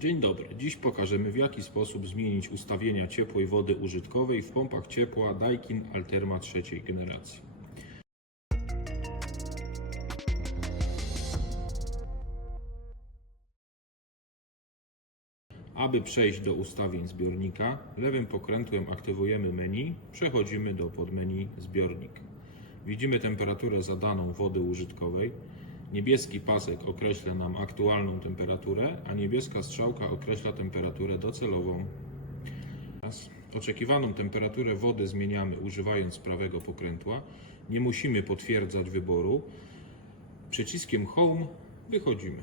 Dzień dobry. Dziś pokażemy w jaki sposób zmienić ustawienia ciepłej wody użytkowej w pompach ciepła Daikin Alterma trzeciej generacji. Aby przejść do ustawień zbiornika, lewym pokrętłem aktywujemy menu, przechodzimy do podmenu Zbiornik. Widzimy temperaturę zadaną wody użytkowej. Niebieski pasek określa nam aktualną temperaturę, a niebieska strzałka określa temperaturę docelową. Oczekiwaną temperaturę wody zmieniamy używając prawego pokrętła. Nie musimy potwierdzać wyboru. Przyciskiem Home wychodzimy.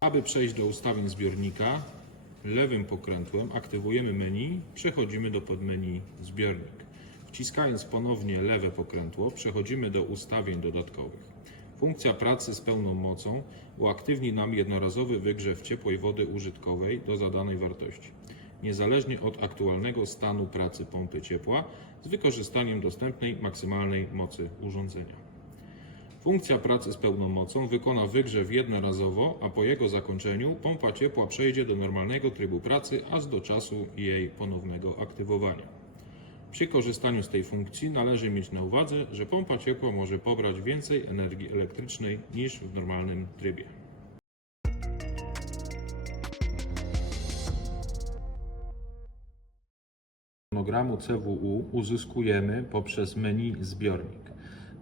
Aby przejść do ustawień zbiornika, lewym pokrętłem aktywujemy menu, przechodzimy do podmenu Zbiornik. Wciskając ponownie lewe pokrętło, przechodzimy do ustawień dodatkowych. Funkcja pracy z pełną mocą uaktywni nam jednorazowy wygrzew ciepłej wody użytkowej do zadanej wartości, niezależnie od aktualnego stanu pracy pompy ciepła, z wykorzystaniem dostępnej maksymalnej mocy urządzenia. Funkcja pracy z pełną mocą wykona wygrzew jednorazowo, a po jego zakończeniu pompa ciepła przejdzie do normalnego trybu pracy aż do czasu jej ponownego aktywowania. Przy korzystaniu z tej funkcji należy mieć na uwadze, że pompa ciepła może pobrać więcej energii elektrycznej niż w normalnym trybie. Monogramu CWU uzyskujemy poprzez menu Zbiornik.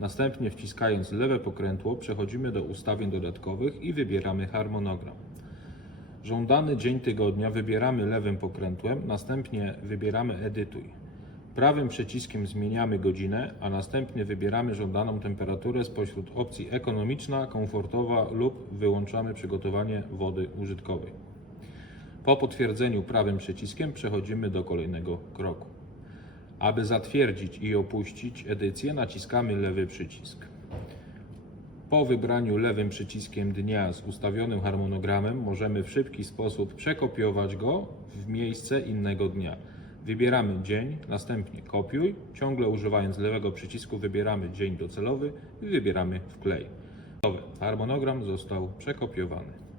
Następnie wciskając lewe pokrętło przechodzimy do ustawień dodatkowych i wybieramy harmonogram. Żądany dzień tygodnia wybieramy lewym pokrętłem, następnie wybieramy edytuj. Prawym przyciskiem zmieniamy godzinę, a następnie wybieramy żądaną temperaturę spośród opcji ekonomiczna, komfortowa lub wyłączamy przygotowanie wody użytkowej. Po potwierdzeniu prawym przyciskiem przechodzimy do kolejnego kroku. Aby zatwierdzić i opuścić edycję, naciskamy lewy przycisk. Po wybraniu lewym przyciskiem dnia z ustawionym harmonogramem możemy w szybki sposób przekopiować go w miejsce innego dnia. Wybieramy dzień, następnie kopiuj, ciągle używając lewego przycisku wybieramy dzień docelowy i wybieramy wklej. Harmonogram został przekopiowany.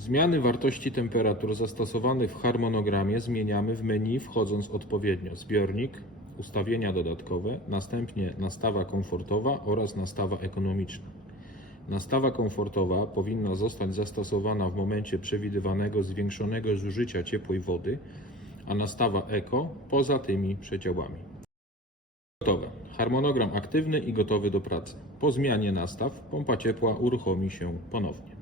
Zmiany wartości temperatur zastosowanych w harmonogramie zmieniamy w menu wchodząc odpowiednio zbiornik, ustawienia dodatkowe, następnie nastawa komfortowa oraz nastawa ekonomiczna. Nastawa komfortowa powinna zostać zastosowana w momencie przewidywanego zwiększonego zużycia ciepłej wody, a nastawa eko poza tymi przedziałami. Gotowe. Harmonogram aktywny i gotowy do pracy. Po zmianie nastaw pompa ciepła uruchomi się ponownie.